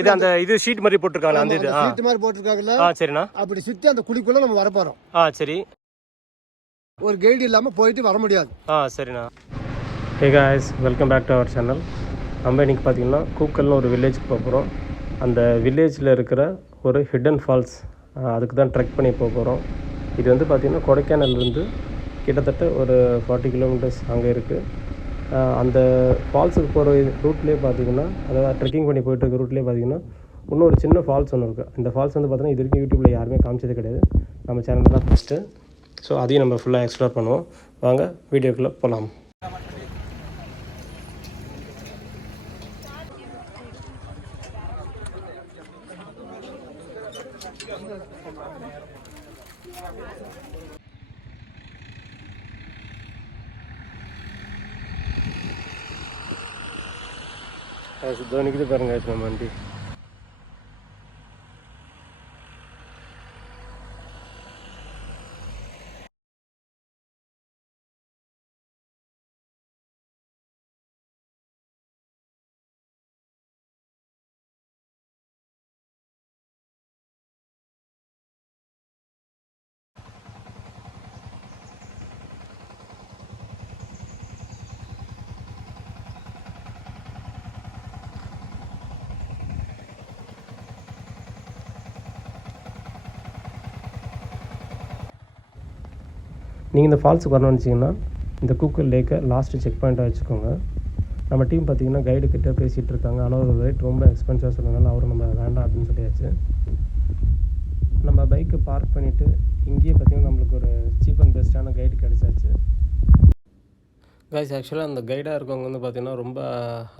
இது அந்த இது ஷீட் மாதிரி போட்டுருக்காங்க அந்த இது ஷீட் மாதிரி போட்டுருக்காங்கல்ல சரிண்ணா அப்படி சுற்றி அந்த குழிக்குள்ளே நம்ம வர போகிறோம் சரி ஒரு கைடு இல்லாமல் போயிட்டு வர முடியாது சரிண்ணா hey guys welcome back to our channel. நம்ம இன்றைக்கி பார்த்திங்கன்னா கூக்கல்னு ஒரு வில்லேஜுக்கு போக போகிறோம். அந்த வில்லேஜில் இருக்கிற ஒரு ஹிடன் ஃபால்ஸ் அதுக்கு தான் ட்ரெக் பண்ணி போக போகிறோம். இது வந்து பார்த்திங்கன்னா கொடைக்கானல்லேருந்து கிட்டத்தட்ட ஒரு 40 கிலோமீட்டர்ஸ் அங்கே இருக்குது. அந்த ஃபால்ஸுக்கு போகிற ரூட்லேயே பார்த்திங்கன்னா அதாவது ட்ரெக்கிங் பண்ணி போயிட்டு இருக்க ரூட்லேயே பார்த்திங்கன்னா இன்னொரு சின்ன ஃபால்ஸ் ஒன்று இருக்குது. இந்த ஃபால்ஸ் வந்து பார்த்திங்கன்னா இது வரைக்கும் யூடியூப்பில் யாருமே காமிச்சது கிடையாது. நம்ம சேனலில் தான் ஃபஸ்ட்டு. ஸோ அதையும் நம்ம ஃபுல்லாக எக்ஸ்ப்ளோர் பண்ணுவோம். வாங்க வீடியோக்குள்ளே போகலாம். தோனிக்குது பாருங்க நம்ம வண்டி. நீங்கள் இந்த ஃபால்ஸுக்கு வரணும்னு வச்சிங்கன்னா இந்த கூக்கல் லேக்கை லாஸ்ட்டு செக் பாயிண்ட்டாக வச்சுக்கோங்க. நம்ம டீம் பார்த்திங்கன்னா கைடு கிட்டே பேசிகிட்டு இருக்காங்க. ஆனால் ஒரு ரேட் ரொம்ப எக்ஸ்பென்சிவாக சொன்னதுனால அவரும் நம்ம வேண்டாம் அப்படின்னு சொல்லியாச்சு. நம்ம பைக்கை பார்க் பண்ணிவிட்டு இங்கேயே பார்த்திங்கன்னா நம்மளுக்கு ஒரு சீப் அண்ட் பெஸ்ட்டான கைடு கிடச்சாச்சு. கைஸ் ஆக்சுவலாக அந்த கைடாக இருக்கவங்க வந்து பார்த்திங்கன்னா ரொம்ப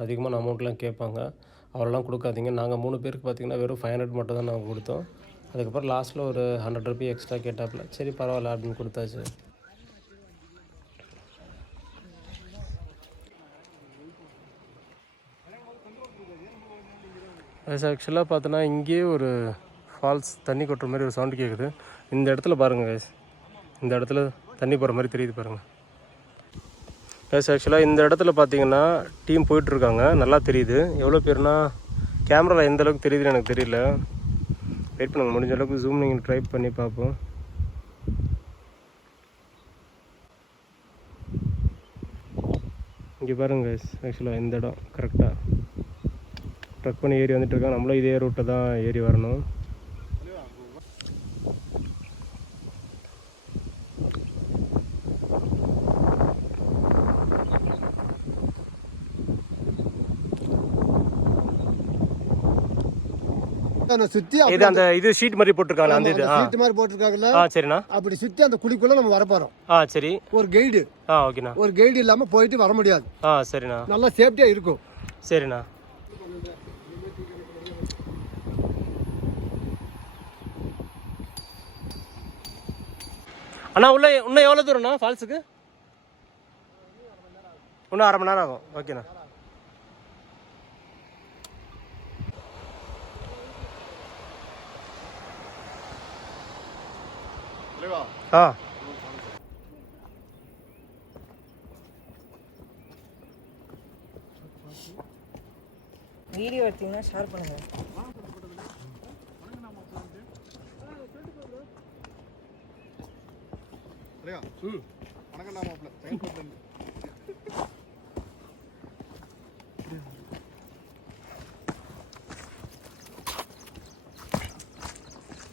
அதிகமான அமௌண்ட்லாம் கேட்பாங்க. அவரெல்லாம் கொடுக்காதீங்க. நாங்கள் 3 பேருக்கு பார்த்திங்கன்னா வெறும் 500 மட்டும் தான் நாங்கள் கொடுத்தோம். அதுக்கப்புறம் லாஸ்ட்டில் ஒரு 100 ரூபி எக்ஸ்ட்ரா கேட்டாப்புல. சரி பரவாயில்ல அப்படின்னு கொடுத்தாச்சு. ஆக்சுவலாக பார்த்தோன்னா இங்கேயே ஒரு ஃபால்ஸ் தண்ணி கொட்டுற மாதிரி ஒரு சவுண்டு கேட்குது. இந்த இடத்துல பாருங்கள் கைஸ், இந்த இடத்துல தண்ணி போகிற மாதிரி தெரியுது பாருங்கள் கைஸ். ஆக்சுவலாக இந்த இடத்துல பார்த்தீங்கன்னா டீம் போயிட்டுருக்காங்க, நல்லா தெரியுது. எவ்வளோ பேர்னா கேமராவில் எந்த அளவுக்கு தெரியுதுன்னு எனக்கு தெரியல. வெயிட் பண்ணுங்க, முடிஞ்ச அளவுக்கு ஜூம் நீங்கள் ட்ரை பண்ணி பார்ப்போம். இங்கே பாருங்கள் கைஸ், ஆக்சுவலாக இந்த இடம் கரெக்டாக ட்ரக் பண்ணி ஏறி வந்துட்டுருக்காங்க. நம்மளும் இதே ரூட்டை தான் ஏறி வரணும். சுத்தி அந்த இது ஷீட் மாதிரி போட்டுருக்காங்க அந்த இது ஷீட் மாதிரி போட்டுருக்காங்கல்ல சரிண்ணா. அப்படி சுத்தி அந்த குழிக்குள்ள நம்ம வர போறோம். சரி ஒரு கைடு ஓகேண்ணா. ஒரு கைடு இல்லாம போயிட்டு வர முடியாது. சரிண்ணா. நல்லா சேஃப்டியா இருக்கும். சரிண்ணா. அண்ணா உள்ள இன்னும் எவ்வளோ தூரம்ண்ணா ஃபால்ஸுக்கு? இன்னும் 1/2 மணி நேரம் ஆகும். ஓகேண்ணா. வீடியோ எடுத்தீங்கன்னா ஷேர் பண்ணுங்க.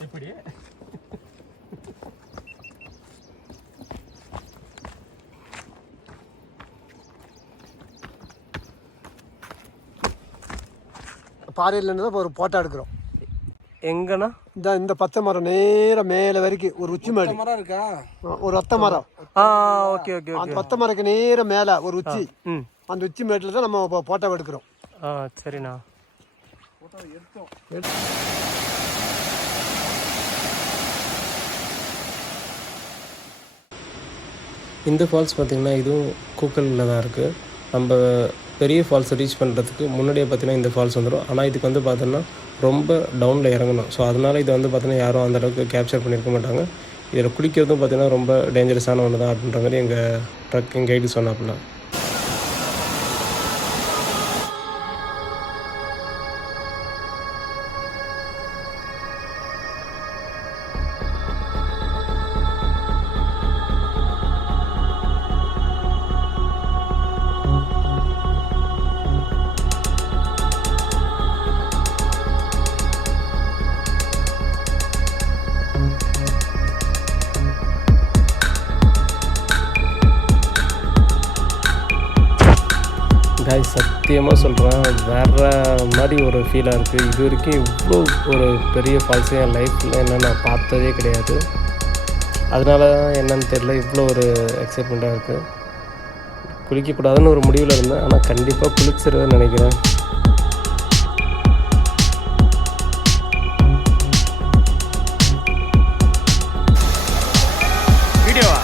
எப்படி பாறையிலேருந்து தான் ஒரு போட்டோ எடுக்கிறோம். எங்கன்னா இந்த பச்சை மரம் நேரம் மேலே வரைக்கும் ஒரு உச்சி மேலே மரம் இருக்கா, ஒரு ஒத்த மரம். Okay okay. அந்த பச்சை மரக்கு நேரம் மேலே ஒரு உச்சி, அந்த உச்சி மேட்டில் தான் நம்ம போட்டோ எடுக்கிறோம். சரிண்ணா. இந்த ஃபால்ஸ் பார்த்திங்கன்னா இதுவும் கூக்கலில் தான் இருக்குது. நம்ம பெரிய ஃபால்ஸை ரீச் பண்ணுறதுக்கு முன்னாடியே பார்த்திங்கன்னா இந்த ஃபால்ஸ் வந்துடும். ஆனால் இதுக்கு வந்து பார்த்தோன்னா ரொம்ப டவுனில் இறங்கணும். ஸோ அதனால் இது வந்து பார்த்திங்கன்னா யாரும் அந்தளவுக்கு கேப்சர் பண்ணியிருக்க மாட்டாங்க. இதில் குளிக்கிறதும் பார்த்திங்கன்னா ரொம்ப டேஞ்சரஸான ஒன்று தான் அப்படின்ற மாதிரி எங்கள் ட்ரக்கிங் கைடு சொன்னாப்புல. சத்தியமாக சொல்கிறேன், வேறு மாதிரி ஒரு ஃபீலாக இருக்குது. இது வரைக்கும் இவ்வளோ ஒரு பெரிய ஃபால்ஸு என் லைஃப்பில் என்ன நான் பார்த்ததே கிடையாது. அதனால என்னன்னு தெரியல, இவ்வளோ ஒரு எக்ஸைட்மெண்ட்டாக இருக்குது. குளிக்கக்கூடாதுன்னு ஒரு முடிவில் இருந்தேன், ஆனால் கண்டிப்பாக குளிச்சிருவேன்னு நினைக்கிறேன். வீடியோவா?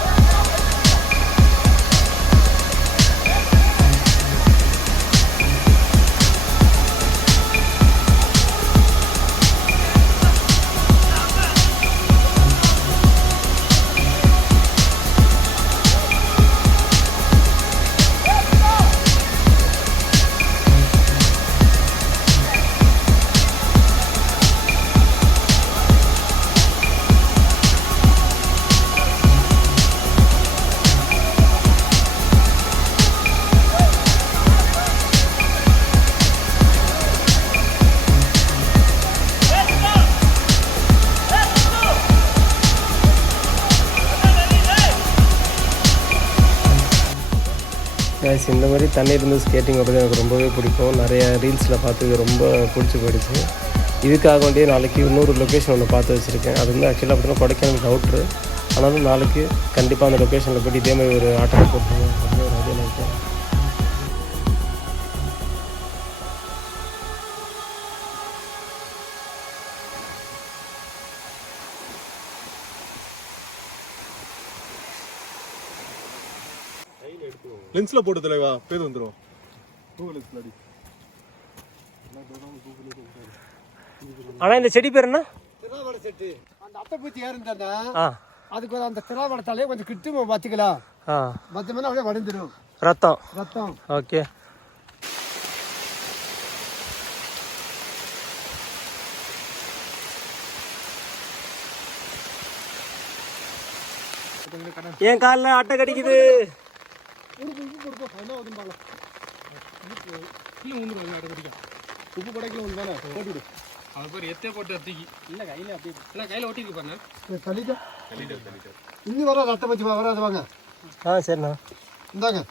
கைஸ், இந்த மாதிரி தண்ணி இருந்து ஸ்கேட்டிங் ஓடுறது எனக்கு ரொம்பவே பிடிக்கும். நிறைய ரீல்ஸில் பார்த்து ரொம்ப பிடிச்சி போயிடுச்சு. இதுக்காக வேண்டிய நாளைக்கு இன்னொரு லொக்கேஷன் ஒன்று பார்த்து வச்சுருக்கேன். அது வந்து ஆக்சுவலாக அப்படின்னா கொடைக்கானல் அவுட்ரு. ஆனாலும் நாளைக்கு கண்டிப்பாக அந்த லொக்கேஷனில் போய்ட்டு இதே மாதிரி ஒரு ஆட்டம் போட்டுருவோம் அப்படின்னு ஒரு ஐடியா இருக்கேன். லென்ஸ்ல போட்டு தலைவா பேர் வந்துரும். ஆனால் இந்த செடி பேர் என்ன? திராவட செட்டு. அந்த அட்டை பூச்சி ஏறுந்தானே அதுக்கு அந்த திராவட தலையை கொஞ்சம் கிட்டுமா பார்த்துக்கலாம். பத்தமே அப்படியே வடிந்துடும். ரத்தம். ஓகே. என் காலில் அட்டை கடிக்குது. உப்பு கடைக்கில் ஒன்று தானே போட்டுவிடு. அது பேர் எத்தே போட்டு அத்திக்கி இல்லை கையில் அப்படி இல்லை கையில் ஒட்டிருக்கு பாருங்க. இன்னும் வர ரத்த பற்றி வராது வாங்க. சரிண்ணா இந்தாங்க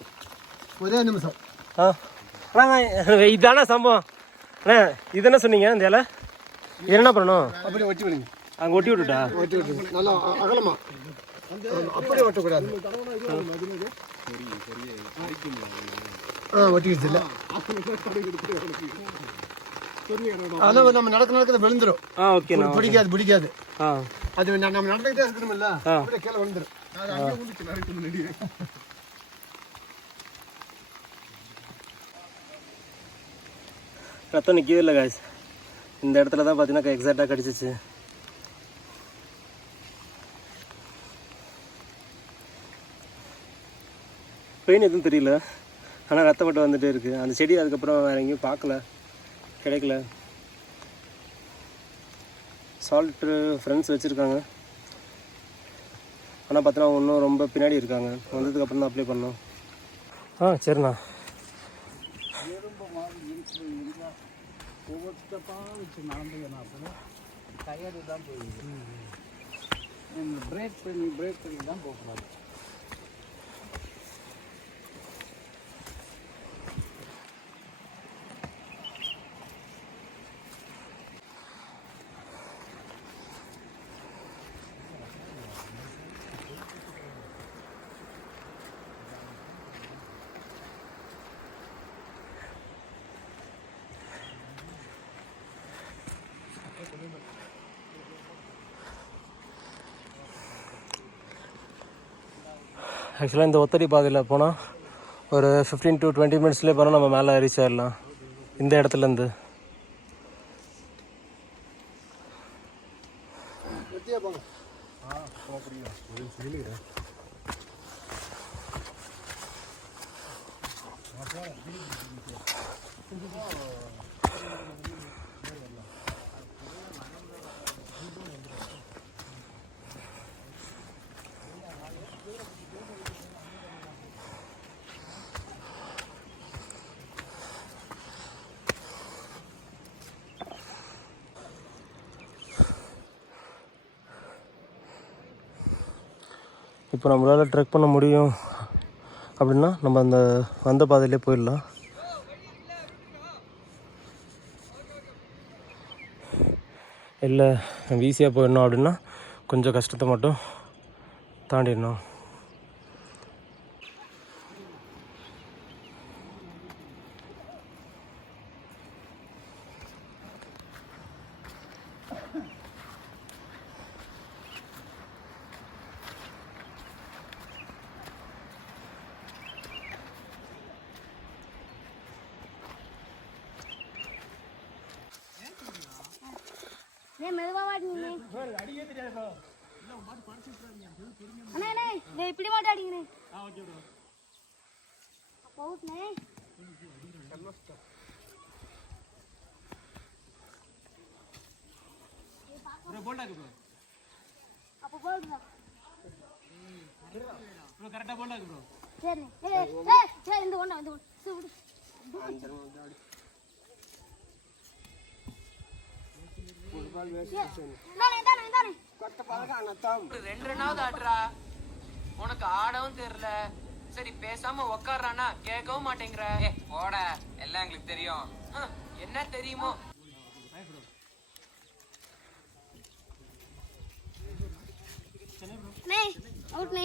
ஒரே நிமிஷம். இதானே சம்பவம். அண்ணா இது என்ன சொன்னீங்க? இந்த இலை இது என்ன பண்ணணும்? அப்படியே ஒட்டி விடுங்க. அங்கே ஒட்டி விட்டுட்டா? ஒட்டி விட்டு நல்லா அகலமா அப்படியே ஒட்டக்கூடாது. ஒட்டிக்கிடுச்சு இல்லை. ஆனால் நம்ம நடக்க விழுந்துடும். ஓகே. பிடிக்காது. அது நம்ம நடந்துக்கிட்டே இருக்கணும்ல, அப்படியே கீழே விழுந்துடும். ரத்தம் நிற்கவே இல்லை காய்ஸ். இந்த இடத்துல தான் பார்த்தீங்கன்னா எக்ஸாக்டாக கடிச்சிச்சு. பெயின் எதுவும் தெரியல, ஆனால் ரத்தம் மட்டும் வந்துகிட்டே இருக்குது. அந்த செடி அதுக்கப்புறம் வேறு எங்கேயும் பார்க்கல, கிடைக்கல. சால்ட்டு ஃப்ரெண்ட்ஸ் வச்சுருக்காங்க, ஆனால் பார்த்தோன்னா இன்னும் ரொம்ப பின்னாடி இருக்காங்க. வந்ததுக்கப்புறம் தான் அப்ளை பண்ணோம். சரிண்ணா. டயர்டு தான் போயிடுது. பிரேக் பண்ணி தான் போகக்கூடாது. ஆக்சுவலாக இந்த ஒத்தடி பாதையில் போனால் ஒரு 15 to 20 மினிட்ஸ்லேயே போனால் நம்ம மேலே ரீச் ஆகிடலாம் இந்த இடத்துலேருந்து. இப்போ நம்மளால் ட்ரெக் பண்ண முடியும் அப்படின்னா நம்ம அந்த வந்த பாதையிலே போயிடலாம். இல்லை ஈஸியாக போயிடணும் அப்படின்னா கொஞ்சம் கஷ்டத்தை மட்டும் தாண்டிடணும். மெதுவா மாட்டீங்க அண்ணே இப்படி மாட்ட அடிங்கண்ணே. போட்டுனே அப்போ போடுங்க கரெக்டா போண்டாக்கு ப்ரோ. சரி சரி இந்த ஒண்ணா இந்த ரெண்டு ஆடுறா உனக்கு ஆடவும் தெரியல. சரி பேசாம உக்காடுறானா கேட்கவும் மாட்டேங்கிற. போட எல்லாம் எங்களுக்கு தெரியும். என்ன தெரியுமோ? அவுட்